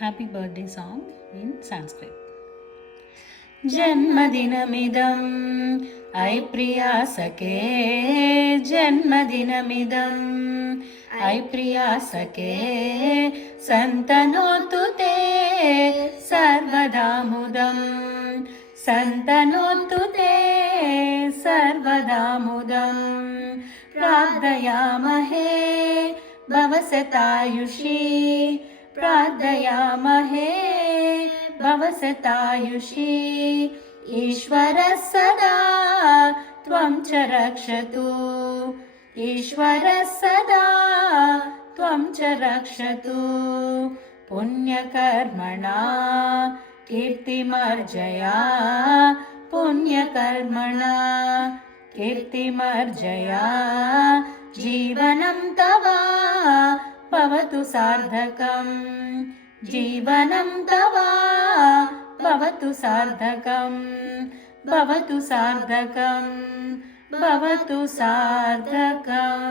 happy birthday song in Sanskrit. जन्मदिनमिदं ऐ प्रिया सखे जन्मदिनमिदं ऐ प्रिया सखे सन्तनोतु ते सर्वदा मुदं सन्तनोतु ते सर्वदा मुदं प्रार्थयामहे भवसतायुषी प्रार्थयामहे भवसतायुषी ईश्वरः सदा त्वं च रक्षतु ईश्वरः सदा त्वं च रक्षतु पुण्यकर्मणा कीर्तिमर्जया पुण्यकर्मणा कीर्तिमर्जया जीवनं तव भवतु सार्थकम् जीवनं तव भवतु सार्थकम् भवतु सार्थकम् भवतु सार्थकम्।